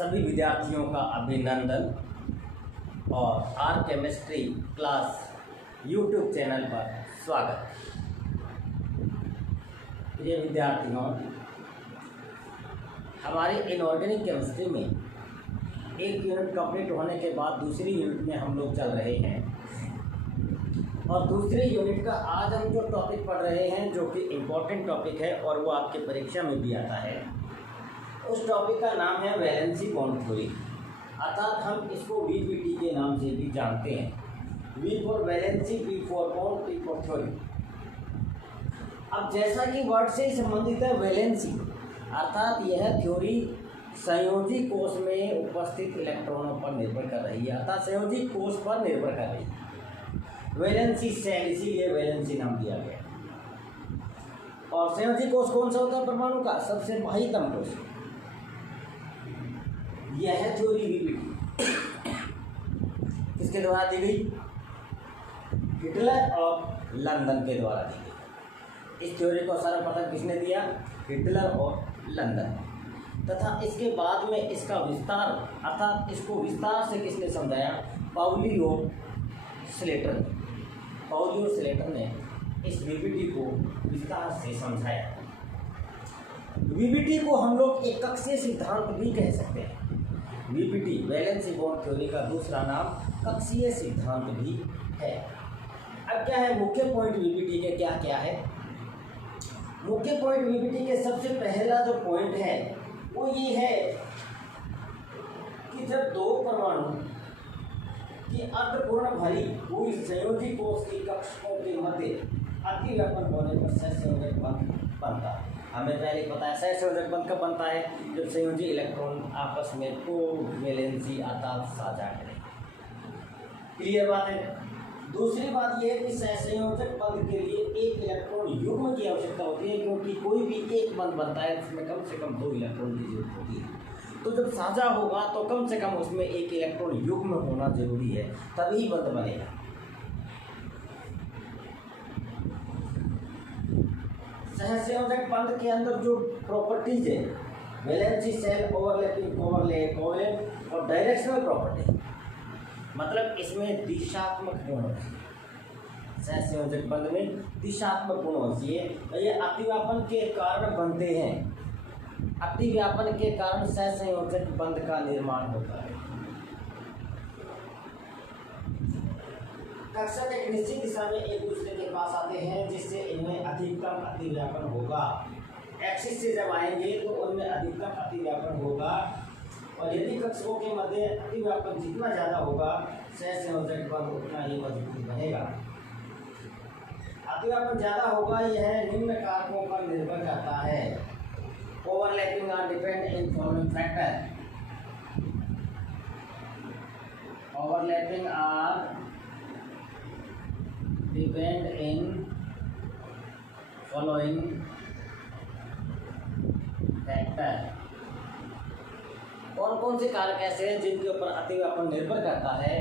सभी विद्यार्थियों का अभिनंदन और our chemistry class YouTube channel पर स्वागत। प्रिय विद्यार्थियों, हमारी इनऑर्गेनिक केमिस्ट्री में एक यूनिट कंप्लीट होने के बाद दूसरी यूनिट में हम लोग चल रहे हैं और दूसरी यूनिट का आज हम जो टॉपिक पढ़ रहे हैं जो कि इम्पोर्टेंट टॉपिक है और वो आपके परीक्षा में भी आता है। उस टॉपिक का नाम है वैलेंसी बॉन्ड थ्योरी, अर्थात हम इसको वीपीटी के नाम से भी जानते हैं। V for valency, P for bond, T for theory. अब जैसा कि वर्ड से ही संबंधित है वैलेंसी, अर्थात यह थ्योरी संयोजी कोष में उपस्थित इलेक्ट्रॉनों पर निर्भर कर रही है, अर्थात संयोजी कोष पर निर्भर कर रही है। वैलेंसी सेल, इसीलिए वैलेंसी नाम दिया गया। और संयोजी कोष कौन सा होता है? परमाणु का सबसे बाह्यतम कोष। यह थ्योरी वीपीटी किसके द्वारा दी गई? हिटलर और लंदन के द्वारा दी गई। इस थ्योरी को सर्वप्रथम किसने दिया? हिटलर और लंदन। तथा इसके बाद में इसका विस्तार, अर्थात इसको विस्तार से किसने समझाया? पाउलियो स्लेटर। पाउलियो स्लेटर ने इस वीपीटी को विस्तार से समझाया। वीपीटी को हम लोग एक कक्षीय सिद्धांत भी कह सकते हैं। वीपीटी वैलेंसी बॉन्ड थ्योरी का दूसरा नाम कक्षीय सिद्धांत भी है। अब क्या है मुख्य पॉइंट वीपीटी के? क्या क्या है मुख्य पॉइंट वीपीटी के? सबसे पहला जो पॉइंट है वो ये है कि जब दो परमाणु की अर्धपूर्ण भरी हुई संयोजी कोष की कक्षकों के मध्य अतिव्यापन होने पर सहसंयोजक बंध बनता है। हमें पहले पता है सहसंयोजक बंध कब बनता है? जब संयोजी इलेक्ट्रॉन आपस में कोवैलेंसी अर्थात साझा करें। क्लियर बात है। दूसरी बात यह है कि सहसंयोजक बंध के लिए एक इलेक्ट्रॉन युग्म की आवश्यकता होती है, क्योंकि कोई भी एक बंध बनता है उसमें कम से कम 2 इलेक्ट्रॉन की जरूरत होती है। तो जब साझा होगा तो कम से कम उसमें एक इलेक्ट्रॉन युग्म होना जरूरी है, तभी बंध बनेगा। सहसंयोजक बंध के अंदर जो प्रॉपर्टीज है, वैलेंसी, सेल, ओवरलैपिंग, कोवैलेंट और डायरेक्शनल प्रॉपर्टी, मतलब इसमें दिशात्मक गुण होते हैं। सहसंयोजक बंध में दिशात्मक गुण होती है। ये अतिव्यापन के कारण बनते हैं। अतिव्यापन के कारण सहसंयोजक बंध का निर्माण होता है। कक्षक एक निश्चित दिशा में एक दूसरे के पास आते हैं, जिससे इनमें अधिकतम अतिव्यापन होगा। एक्सिस से जब आएंगे तो उनमें अधिकतम अतिव्यापन होगा, और यदि कक्षकों के मध्य अतिव्यापन जितना ज़्यादा होगा सहसंयोजक बंध उतना ही मजबूत बनेगा। अतिव्यापन ज़्यादा होगा, यह निम्न कारकों पर निर्भर करता है। Overlapping are depend in following factor. Overlapping are depend in following factor. कौन कौन से कारक ऐसे हैं जिनके ऊपर अतिव्यापन निर्भर करता है?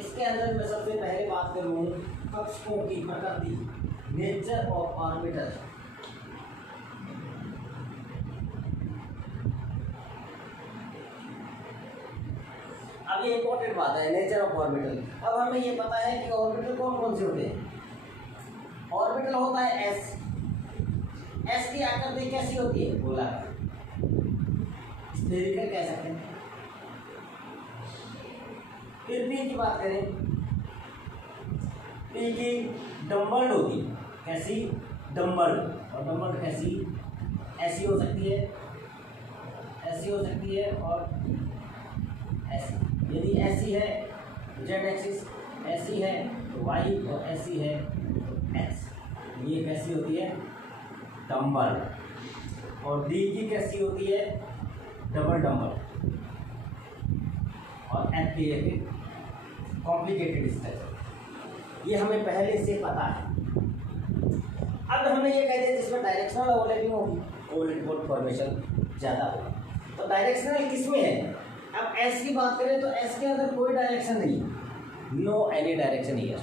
इसके अंदर मैं सबसे पहले बात करूं कक्षकों की प्रकृति, नेचर ऑफ ऑर्बिटल। अब ये इंपॉर्टेंट बात है, नेचर ऑफ ऑर्बिटल। अब हमें ये पता है कि ऑर्बिटल कौन कौन से होते हैं। ऑर्बिटल होता है एस। एस की आकृति कैसी होती है? गोलाकार। स्फेरिकल कह सकते हैं। फिर पी की बात करें, पी की डम्बल्ड होती है। कैसी? डम्बल्ड। और डम्बल्ड कैसी? ऐसी हो सकती है, ऐसी हो सकती है और ऐसी। यदि ऐसी है जेड एक्सिस, ऐसी है तो वाई, और ऐसी है तो एक्स। ये कैसी होती है? डम्बल्ड। और डी की कैसी होती है? Double dumbbell. और एफ की कॉम्प्लिकेटेड स्ट्रक्चर। ये हमें पहले से पता है। अब हमें ये कहते हैं जिसमें डायरेक्शनल ओवरलैपिंग होगी, कोवैलेंट बॉन्ड फॉर्मेशन ज़्यादा होगा। तो डायरेक्शनल किस में है? अब एस की बात करें तो एस के अंदर कोई डायरेक्शन नहीं, नो एनी डायरेक्शन हियर।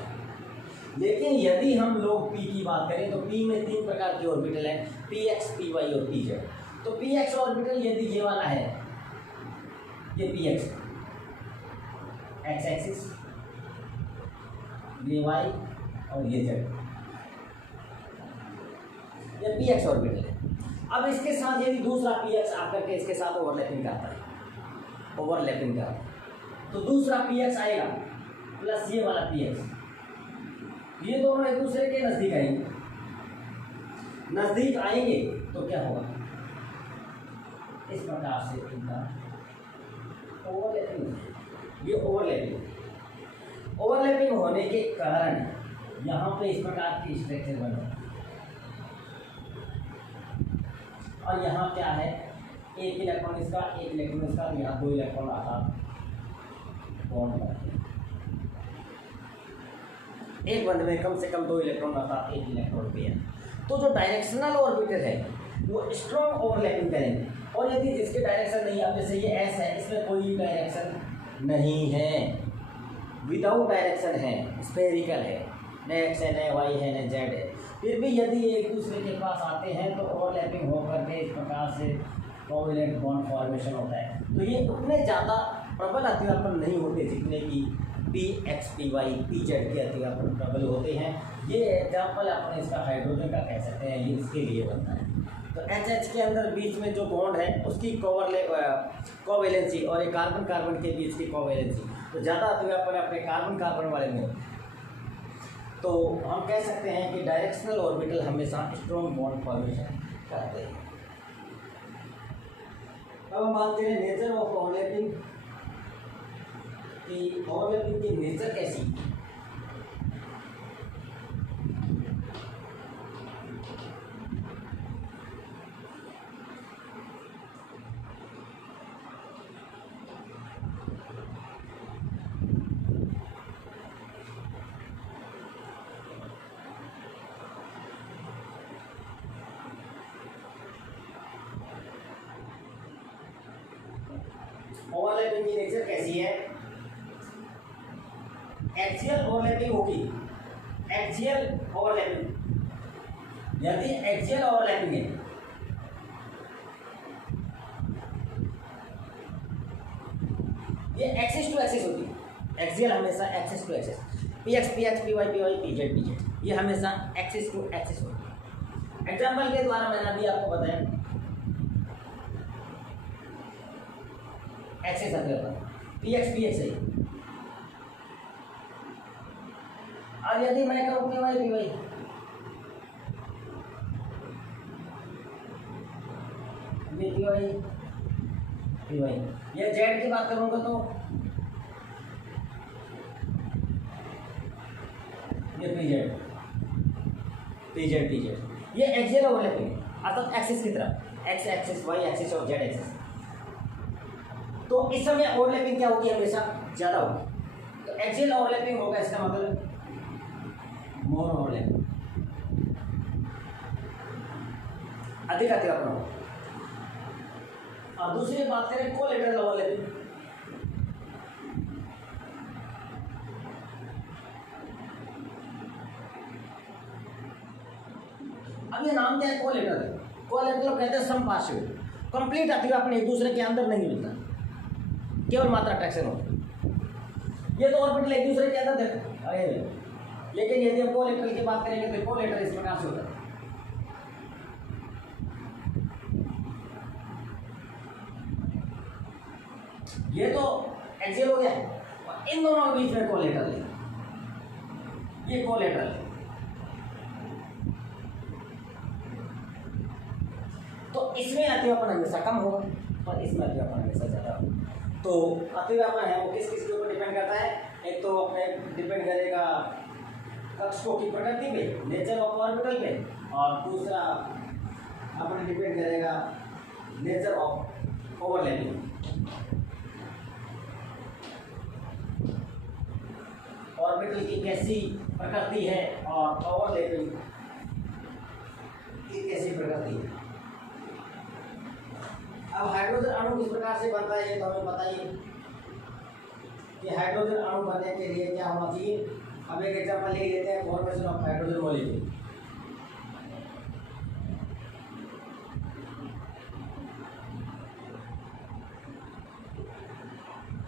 लेकिन यदि हम लोग पी की बात करें तो पी में 3 प्रकार के ऑर्बिटल हैं, पी एक्स, पी वाई और पी जेड। तो पी एक्स ऑर्बिटल यदि ये वाला है ये पी एक्स एक्सिस, ये वाई और ये जेड, ये पी एक्स ऑर्बिटल है। अब इसके साथ यदि दूसरा पी एक्स आकर के इसके साथ ओवरलैपिंग करता है, ओवरलैपिंग करता है, तो दूसरा पी एक्स आएगा प्लस ये वाला पी एक्स, ये दोनों एक दूसरे के नज़दीक आएंगे। नज़दीक आएंगे तो क्या होगा, इस प्रकार से इनका ओवरलैपिंग, ये ओवरलैपिंग, ओवरलैपिंग होने के कारण यहाँ पे इस प्रकार की स्ट्रक्चर बने। और यहाँ क्या है, एक इलेक्ट्रॉन इसका, एक इलेक्ट्रॉन इसका, यहाँ 2 इलेक्ट्रॉन आता बॉन्ड करते हैं। एक बंद में कम से कम 2 इलेक्ट्रॉन आता, एक इलेक्ट्रॉन पेयर। तो जो डायरेक्शनल ऑर्बिटल है वो स्ट्रॉन्ग ओवरलैपिंग करेंगे। और यदि जिसके डायरेक्शन नहीं, अब जैसे ये एस है, इसमें कोई डायरेक्शन नहीं है, विदाउट डायरेक्शन है, स्फेरिकल है, न एक्स है, न वाई है, न जेड है, फिर भी यदि एक दूसरे के पास आते हैं तो ओवरलैपिंग होकर के इस प्रकार से कोवैलेंट बॉन्ड फॉर्मेशन होता है। तो ये उतने ज़्यादा प्रबल अतिव्यापन नहीं होते जितने की P X, P Y, P Z के अतिव्यापन प्रबल होते हैं। ये एग्जाम्पल अपने इसका हाइड्रोजन का कह सकते हैं, ये इसके लिए बनता है। तो एच एच के अंदर बीच में जो बॉन्ड है उसकी कोवैलेंसी और एक कार्बन कार्बन के बीच की कोवैलेंसी, तो ज़्यादा अतिव्यापन अपने कार्बन कार्बन वाले में। तो हम कह सकते हैं कि डायरेक्शनल ऑर्बिटल हमेशा स्ट्रॉन्ग बॉन्ड फॉर्मेशन करते हैं। अब हम बात करें नेचर ऑफ ओवरलैपिंग कि ओवरलैपिंग की नेचर कैसी। ओवरलैपिंग की नेचर कैसी है, एक्सियल ओवरलैपिंग होगी। एक्सियल ओवरलैपिंग, यदि एक्सियल ओवरलैपिंग है ये एक्सिस टू एक्सिस होती है। एक्सियल हमेशा axis to axis, P X, P X, P Y, P Z, ये हमेशा एक्सिस टू एक्सिस होती है। एग्जाम्पल के द्वारा मैंने अभी आपको बताया, एक्सिस पी एक्स है। और यदि मैं कहूँ पी वाई, ये पी वाई, ये जेड की बात करूँगा तो ये पी जेड, ये एक्सियल ओवरलैपिंग है, अर्थात एक्सिस की तरफ, एक्स एक्सिस, वाई एक्सिस और जेड एक्सिस। तो इस समय ओवरलैपिंग क्या होगी, हमेशा ज़्यादा होगी। तो एक्सियल ओवरलैपिंग होगा, इसका मतलब मोर ओवरलैपिंग, अधिक अतिव्यापन होगा। और दूसरी बात करें कोलैटरल ओवरलैपिंग, अब ये नाम क्या है, कोलैटरल। कोलैटरल कहते हैं समपार्श्विक, कंप्लीट अतिव्यापन एक दूसरे के अंदर नहीं मिलता, केवल मात्र अट्रैक्शन होता है। ये तो ऑर्बिटल एक दूसरे के अंदर देखो, लेकिन यदि हम कोलैटरल की बात करेंगे तो कोलैटरल इस प्रकार से होता है। ये तो एक्सियल हो गया और इन दोनों के बीच में कोलैटरल है, ये कोलैटरल है। तो इसमें अतिव्यापन हमेशा कम होगा और इसमें अतिव्यापन हमेशा ज़्यादा होगा। तो अतिव्यापन है वो किस किस के ऊपर डिपेंड करता है, एक तो अपने डिपेंड करेगा कक्षकों की प्रकृति पे, नेचर ऑफ ऑर्बिटल पे, और दूसरा अपने डिपेंड करेगा नेचर ऑफ ओवरलैपिंग। ऑर्बिटल की कैसी प्रकृति है और ओवरलैपिंग की कैसी प्रकृति है। अब हाइड्रोजन अणु किस प्रकार से बनता है ये तो हमें बताइए कि हाइड्रोजन अणु बनने के लिए क्या होना चाहिए। अब एक एग्जांपल ले लेते हैं, formation of hydrogen molecule.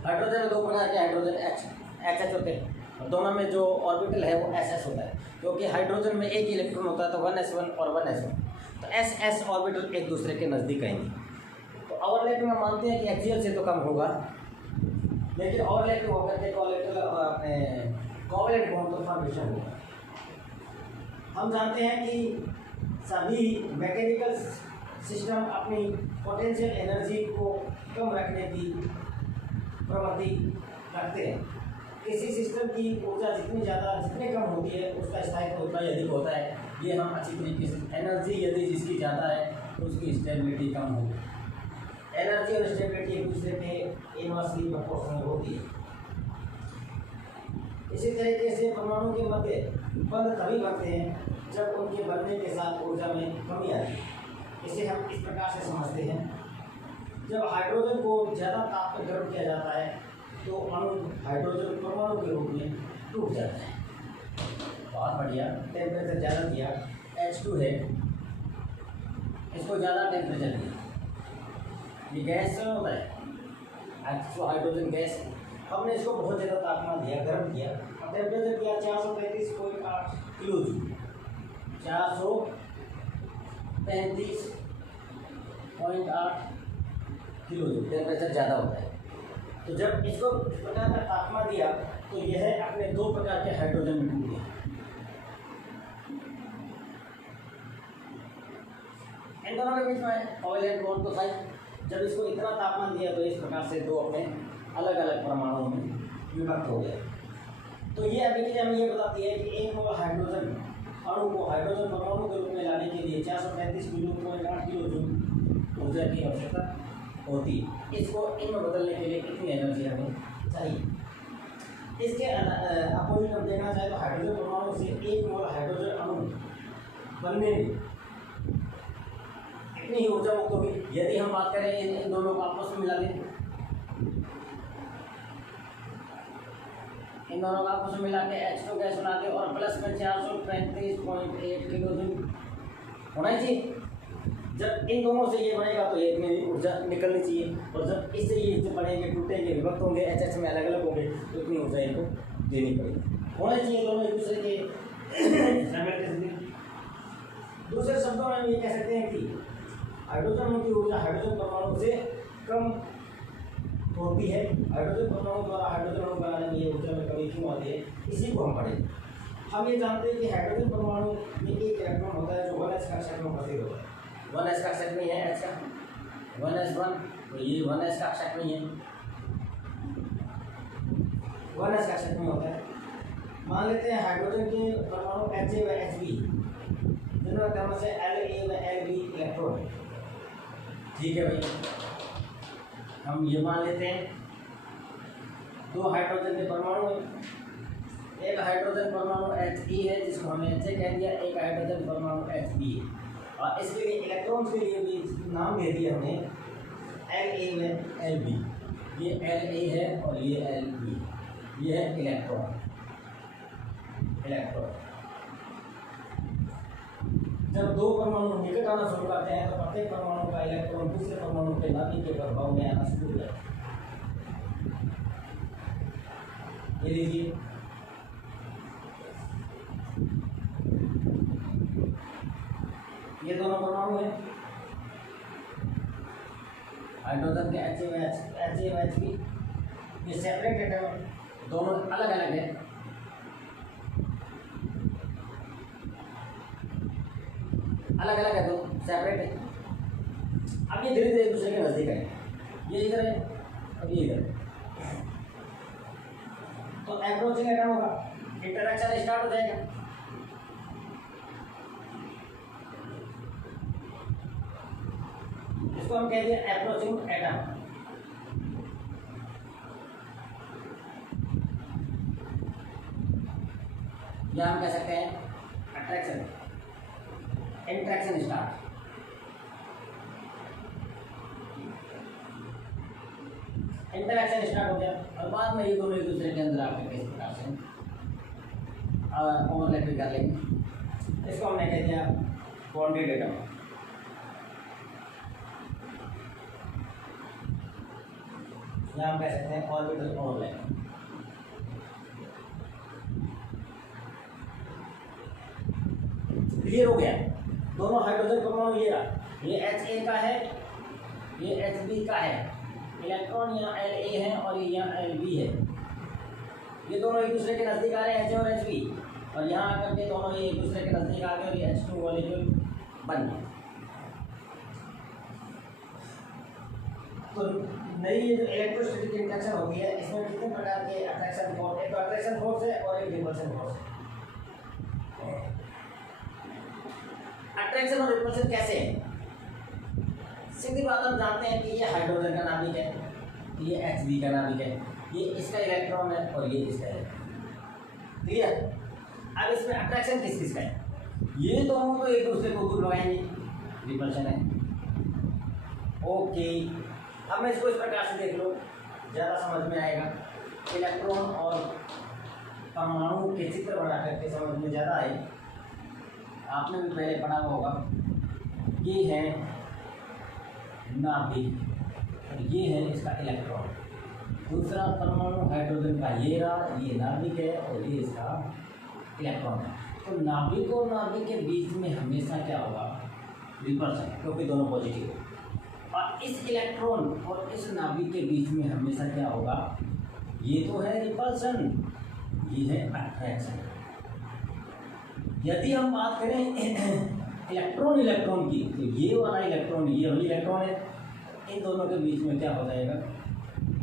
Hydrogen में दो प्रकार के हाइड्रोजन एच एच होते हैं, और दोनों में जो ऑर्बिटल है वो एस एस होता है, क्योंकि हाइड्रोजन में एक इलेक्ट्रॉन होता है तो 1s1 और 1s1, तो एस एस ऑर्बिटल एक दूसरे के नज़दीक आएंगे। तो ओवरलैपिंग में मानते हैं कि एक्सियल से तो कम होगा, लेकिन ओवरलैपिंग होकर के कोवैलेंट बॉन्ड तो फॉर्मेशन होगा। हम जानते हैं कि सभी मैकेनिकल सिस्टम अपनी पोटेंशियल एनर्जी को कम रखने की प्रवृत्ति रखते हैं। किसी सिस्टम की ऊर्जा जितनी कम होती है उसका स्थायित्व उतना ही अधिक होता है। ये हम अच्छी तरीके से, एनर्जी यदि जिसकी ज़्यादा है तो उसकी स्टेबिलिटी कम होगी। एनर्जी और स्टेबिलिटी एक दूसरे के इनवर्सली प्रोपोर्शनल होती है। इसी तरीके से परमाणु के मध्य बंध तभी बनते हैं जब उनके बनने के साथ ऊर्जा में कमी आती है। इसे हम इस प्रकार से समझते हैं, जब हाइड्रोजन को ज़्यादा ताप पर गर्म किया जाता है तो अणु हाइड्रोजन परमाणु के रूप में टूट जाता है। बहुत बढ़िया, टेम्परेचर ज़्यादा दिया, H2 है, इसको ज़्यादा टेम्परेचर दिया, ये गैस होता है, H2 हाइड्रोजन गैस है। हमने इसको बहुत ज़्यादा तापमान दिया, गर्म किया, और टेम्परेचर दिया 435.8 kilo joule, 435.8 kilo joule temperature ज़्यादा होता है। तो जब इसको इस प्रकार का तापमान दिया तो यह अपने दो प्रकार के हाइड्रोजन में टूट गया। इन दोनों के बीच में कोवैलेंट बॉन्ड तो था। जब इसको इतना तापमान दिया तो इस प्रकार से दो अपने अलग अलग परमाणुओं में विभक्त हो गया। तो ये एबिलिटी हमें ये बताती है कि एक मोल हाइड्रोजन अणु को हाइड्रोजन परमाणु के रूप में लाने के लिए 435.8 किलो जूल ऊर्जा की आवश्यकता होती है। इसको इनमें बदलने के लिए कितनी एनर्जी हमें चाहिए। इसके अपोजिट हम देखना चाहें तो हाइड्रोजन परमाणु से एक मोल हाइड्रोजन अणु बनने में कितनी ही ऊर्जा मुक्त होगी। यदि हम बात करें इन दोनों को आपस में मिला दें, इन दोनों का आपस में मिला के H2 गैस बनाते और प्लस में 435.8 किलो जूल होना ही चाहिए। जब इन दोनों से ये बनेगा तो एक में ऊर्जा निकलनी चाहिए, और जब इससे ये बनेंगे, टूटेंगे, विभक्त होंगे, HH में अलग अलग होंगे तो इतनी ऊर्जा इनको देनी पड़ेगी। होना चाहिए दोनों एक दूसरे के। दूसरे शब्दों में हम ये कह सकते हैं कि हाइड्रोजन की ऊर्जा हाइड्रोजन परमाणु से कम होती है। हाइड्रोजन परमाणु द्वारा हाइड्रोजन अणु बनाने में ये ऊर्जा में कमी क्यों आती है, इसी को हम पढ़ेंगे। हम ये जानते हैं कि हाइड्रोजन परमाणु में एक इलेक्ट्रॉन होता है जो 1s कक्षा में उपस्थित होता है। 1s कक्षा में है H का 1s1, तो ये 1s कक्षा में है, 1s कक्षा में होता है। मान लेते हैं हाइड्रोजन के परमाणु Ha व Hb जिनका क्रम से La व Lb इलेक्ट्रॉन है। ठीक है भाई, हम ये मान लेते हैं दो हाइड्रोजन के परमाणु हैं। एक हाइड्रोजन परमाणु He है जिसको हमने Ha कह दिया, एक हाइड्रोजन परमाणु Hb है, और इसके लिए इलेक्ट्रॉन्स के लिए भी नाम दे दिया हमने La व Lb। ये La है और ये Lb, ये है इलेक्ट्रॉन। जब दो परमाणु निकट आना शुरू करते हैं तो प्रत्येक परमाणु का इलेक्ट्रॉन दूसरे परमाणु के नाभिक के प्रभाव में आना शुरू हो जाता है। ये लीजिए, ये दोनों परमाणु हैं हाइड्रोजन के Ha व Hb। ये सेपरेट एटम, दोनों अलग अलग है। अलग अलग है, तो सेपरेट है। अब ये धीरे धीरे एक दूसरे के नजदीक है। ये इधर है, अब ये इधर है, तो अप्रोचिंग एटम होगा, इंटरेक्शन स्टार्ट हो जाएगा। इसको हम कहते हैं अप्रोचिंग एटम। या हम कह सकते हैं attraction, interaction start. Interaction start हो गया और बाद में ये दोनों एक दूसरे के अंदर आकर के इस प्रकार से ओवरलैपिंग कर लेंगे। इसको हमने कह दिया बॉन्डेड एटम। या हम कह सकते हैं ऑर्बिटल ओवरलैप। क्लियर हो गया? दोनों हाइड्रोजन परमाणु ये रहा, ये Ha का है, ये Hb का है, इलेक्ट्रॉन यहाँ La है और ये यहाँ Lb है। ये दोनों एक दूसरे के नज़दीक आ रहे हैं, H और Hb, और यहाँ आकर के दोनों ये एक दूसरे के नज़दीक आ गए और ये H2 मॉलिक्यूल बन गया। तो नई ये जो इलेक्ट्रोस्टैटिक इंटरेक्शन होगी है, इसमें कितने प्रकार के अट्रैक्शन फोर्स, एक तो अट्रैक्शन फोर्स है और एक रिपल्शन फोर्स है। अट्रैक्शन और रिपल्शन कैसे है? सीधी बात, हम जानते हैं कि ये हाइड्रोजन का नाभिक है, ये Hb का नाभिक है, ये इसका इलेक्ट्रॉन है और ये इसका इलेक्ट्रॉन। क्लियर? अब इसमें अट्रैक्शन किस किस का है? ये दोनों तो एक दूसरे को दूर लगाएंगे, रिपल्शन है। ओके, अब मैं इसको इस प्रकार से देख लो, ज़्यादा समझ में आएगा। इलेक्ट्रॉन और परमाणु के चित्र बना करके समझ में ज़्यादा आए। आपने भी पहले पढ़ा होगा, ये है नाभिक और ये है इसका इलेक्ट्रॉन। दूसरा परमाणु हाइड्रोजन का ये रहा, ये नाभिक है और ये इसका इलेक्ट्रॉन है। तो नाभिक और नाभिक के बीच में हमेशा क्या होगा? रिपल्शन, क्योंकि दोनों पॉजिटिव है। और इस इलेक्ट्रॉन और इस नाभिक के बीच में हमेशा क्या होगा? ये तो है रिपल्शन, ये है अट्रैक्शन। यदि हम बात करें इलेक्ट्रॉन इलेक्ट्रॉन की, तो ये वाला इलेक्ट्रॉन, ये वाली इलेक्ट्रॉन है, इन दोनों के बीच में क्या हो जाएगा?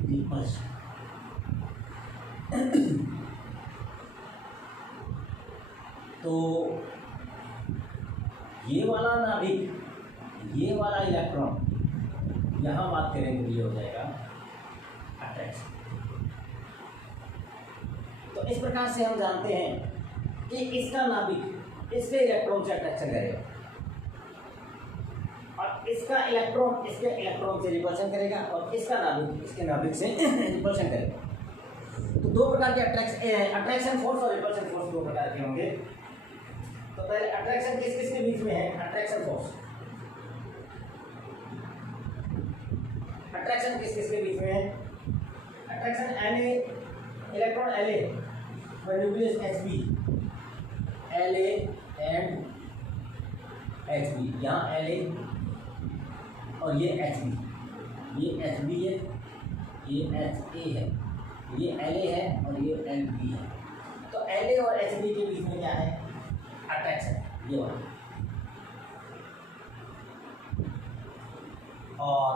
रिपल्शन। तो ये वाला नाभिक, ये वाला इलेक्ट्रॉन, यहाँ बात करेंगे तो ये हो जाएगा अट्रैक्शन। तो इस प्रकार से हम जानते हैं कि इसका नाभिक इसके इलेक्ट्रॉन से अट्रैक्शन करेगा और इसका इलेक्ट्रॉन इसके इलेक्ट्रॉन से रिपल्शन करेगा और इसका नाभिक इसके नाभिक से रिपल्शन करेगा। तो दो प्रकार के अट्रैक्शन फोर्स और रिपल्शन फोर्स दो प्रकार के होंगे। तो पहले अट्रैक्शन किस किस के बीच में है? अट्रैक्शन फोर्स, अट्रैक्शन किस किस के बीच में है? Attraction Na, electron La, nucleus Hb, La and Hb, यहाँ La और ये Hb, ये Hb है, ये Ha है, ये La है और ये Lb है। तो La और Hb के बीच में क्या है? अट्रैक्शन, ये वाला। और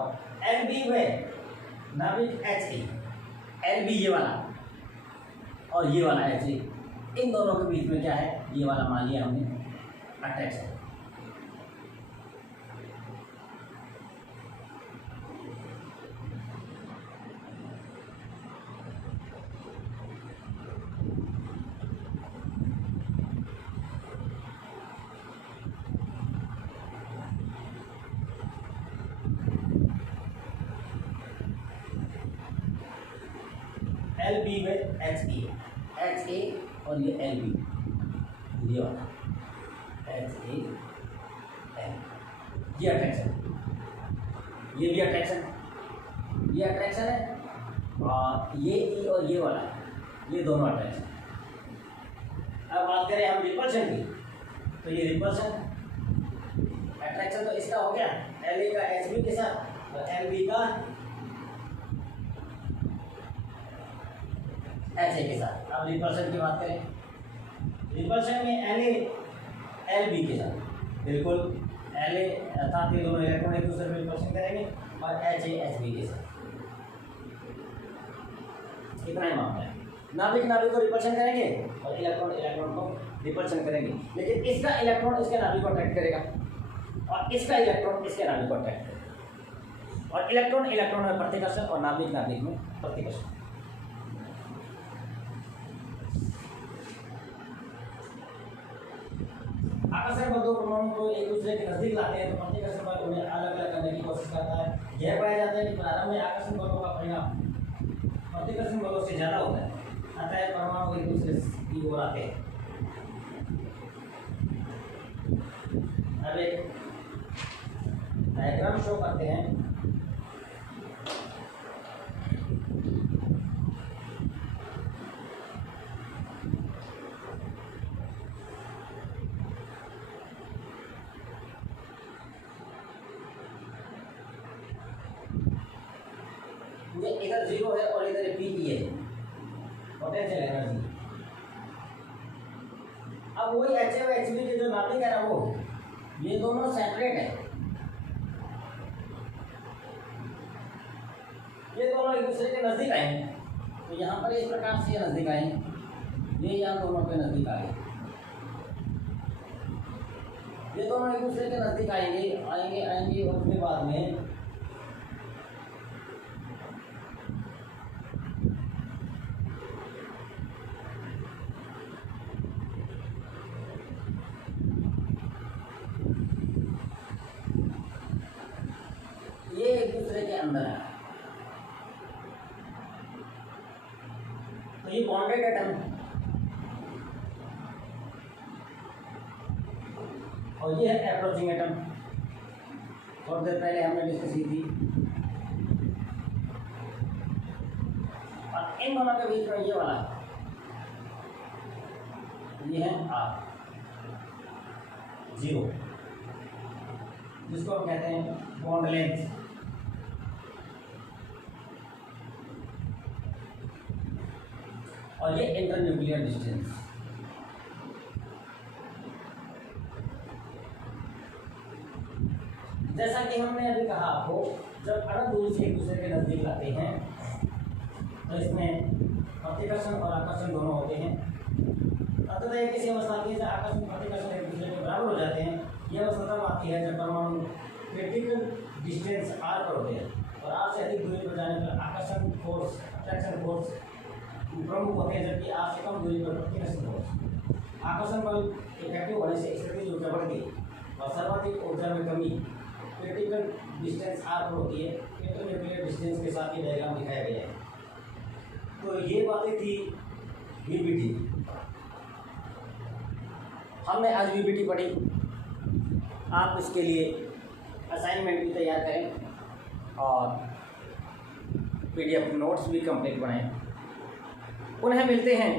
Lb में नाभिक Ha, Lb ये वाला और ये वाला Ha, इन दोनों के बीच में क्या है? ये वाला मान लिया हमने अट्रैक्शन। Lb में Ha और ये Lb, ये वाला Ha, ये अट्रैक्शन, ये भी अट्रैक्शन, ये अट्रैक्शन है और ये E और ये वाला, ये दोनों अट्रैक्शन। अब बात करें हम रिपल्शन की, तो ये रिपल्शन, अट्रैक्शन तो इसका हो गया La का Hb के साथ और Lb का Ha के साथ। अब रिपल्शन की बात करें, रिपल्शन में La Lb के साथ, बिल्कुल La अर्थात ये दोनों इलेक्ट्रॉन एक दूसरे में रिपल्शन करेंगे और Ha Hb के साथ। इतना ही मामला है। नाभिक नाभिक को रिपल्शन करेंगे और इलेक्ट्रॉन इलेक्ट्रॉन को रिपल्शन करेंगे, लेकिन इसका इलेक्ट्रॉन इसके नाभिक को अट्रैक्ट करेगा और इसका इलेक्ट्रॉन इसके नाभिक को अट्रैक्ट करेगा। और इलेक्ट्रॉन इलेक्ट्रॉन में प्रतिकर्षण और नाभिक नाभिक में प्रतिकर्षण। आकर्षण बल दो परमाणु को एक दूसरे के नजदीक लाते हैं तो प्रतिकर्षण बल उन्हें अलग अलग करने की कोशिश करता है। यह पाया जाता है कि प्रारंभ में आकर्षण बलों का परिणाम प्रतिकर्षण बलों से ज्यादा होता है, अतः परमाणु एक दूसरे की ओर आते हैं। अब एक डायग्राम शो करते हैं। ये इधर 0 है और इधर Pe है, पोटेंशियल एनर्जी। अब वही HA व HB के जो नाभिक है ना, वो ये दोनों सेपरेट है, ये दोनों एक दूसरे के नजदीक आए। तो यहाँ पर इस प्रकार से ये नजदीक आए, ये यहाँ दोनों के नजदीक आए, ये दोनों एक दूसरे के नजदीक आएंगे आएंगे आएंगे और उसके बाद में ये एक दूसरे के अंदर है। तो ये बॉन्डेड एटम और ये है अप्रोचिंग एटम। थोड़ी देर पहले हमने डिस्कस की थी। और इन दोनों के बीच में ये वाला, ये है R 0, जिसको हम कहते हैं बॉन्ड लेंथ। और ये इंटरन्यूक्लियर डिस्टेंस। जैसा कि हमने अभी कहा आपको, जब अणु दूरी से एक दूसरे के नजदीक आते हैं तो इसमें प्रतिकर्षण और आकर्षण दोनों होते हैं। अतः एक ऐसी अवस्था आती है जब आकर्षण प्रतिकर्षण एक दूसरे के बराबर हो जाते हैं। यह अवस्था तब आती है जब परमाणु क्रिटिकल डिस्टेंस R पर होते हैं और R से अधिक दूरी पर जाने पर आकर्षण फोर्स, अट्रैक्शन फोर्स प्रमुख होते हैं, जबकि R से कम दूरी पर प्रतिकर्षण फोर्स। आकर्षण बल इफेक्टिव होने से स्थितिज ऊर्जा बढ़ गई और सर्वाधिक ऊर्जा में कमी क्रिटिकल डिस्टेंस R पर होती है। इंटरन्यूक्लियर डिस्टेंस के साथ ये डायग्राम दिखाया गया है। तो ये बातें थी VBT। हमने आज VBT पढ़ी। आप इसके लिए असाइनमेंट भी तैयार करें और PDF नोट्स भी कंप्लीट बनाएं। पुनः मिलते हैं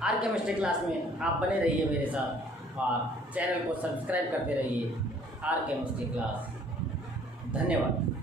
आर केमिस्ट्री क्लास में। आप बने रहिए मेरे साथ और चैनल को सब्सक्राइब करते रहिए। Our chemistry class. धन्यवाद।